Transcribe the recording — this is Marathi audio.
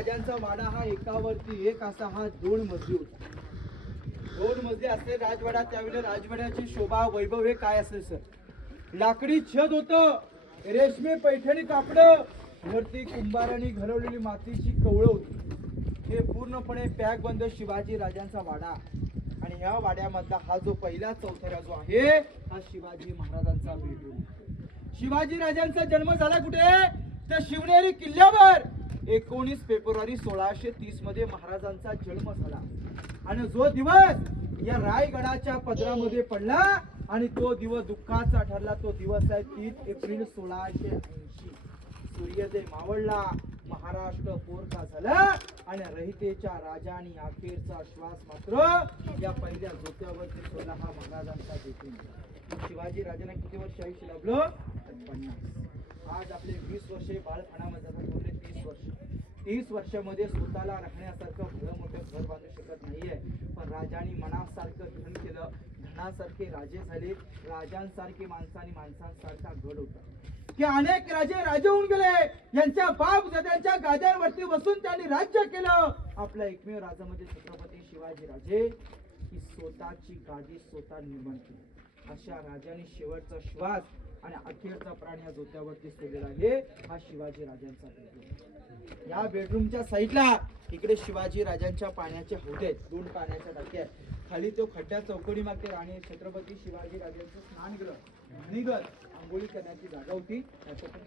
राजांचा वाडा हा एकावरती एक असा हा 2 मजली होता. 2 मजली असले राजवाडा. त्यावेळेला राजवाड्याची शोभा वैभव हे काय असेल सर? लाकडी छत होतं, रेशमी पैठणी कापड, वरती कुंभारांनी घडवलेली मातीची कवळं होती. हे पूर्णपणे पॅक बंद शिवाजी राजांचा वाडा. आणि ह्या वाड्यामधला हा जो पहिला चौथरा जो आहे हा शिवाजी महाराजांचा बेडरूम. शिवाजी राजांचा जन्म झाला कुठे? तर शिवनेरी किल्ल्यावर 19 फेब्रुवारी 1630 मध्ये महाराजांचा जन्म झाला. आणि जो दिवस या रायगडाच्या पदरामध्ये पडला आणि तो दिवस दुःखाचा ठरला, तो दिवस आहे 3 एप्रिल 1680. सूर्योदय मावळला, महाराष्ट्र पोरका झाला आणि रहितेच्या राजाने अखेरचा श्वास मात्र या पहिल्या झोक्यावरती सोडला. हा महाराजांचा बेडरूम. शिवाजी राजांना किती वर्ष आयुष्य लाभलं? 50. आज आपले 20 वर्षे बाळपणामध्ये जातात, 30 वर्ष. 30 वर्षामध्ये स्वतःला राखण्यासारखं भलं मोठं घर बांधू शकत नाहीये. पण राजांनी मनासारखं धन केलं, धनासारखे राजे झाले, राजांसारखे माणसांनी माणसांसारखा गड होता की अनेक राजे राजे होऊन गेले. यांच्या बाप दादांच्या गाद्यांवरती बसून त्यांनी राज्य केलं. आपला एकमेव राजा म्हणजे छत्रपती शिवाजी राजे की स्वतःची गादी स्वतः निर्माण केली. अशा राजाने शेवटचा श्वास आणि अखेरचा प्राण या जोत्यावरती सोडलेला आहे. हा शिवाजी राजांचा बेडरूम. या बेडरूमच्या साईडला इकडे शिवाजी राजांच्या पाण्याचे हौद आहेत, 2 पाण्याच्या टाक्या आहेत. खाली तो खड्ड्या चौकोनी मागते राणी छत्रपती शिवाजी राजांचं स्नानगृह, निगत आंघोळी करण्याची जागा होती, त्याचं पण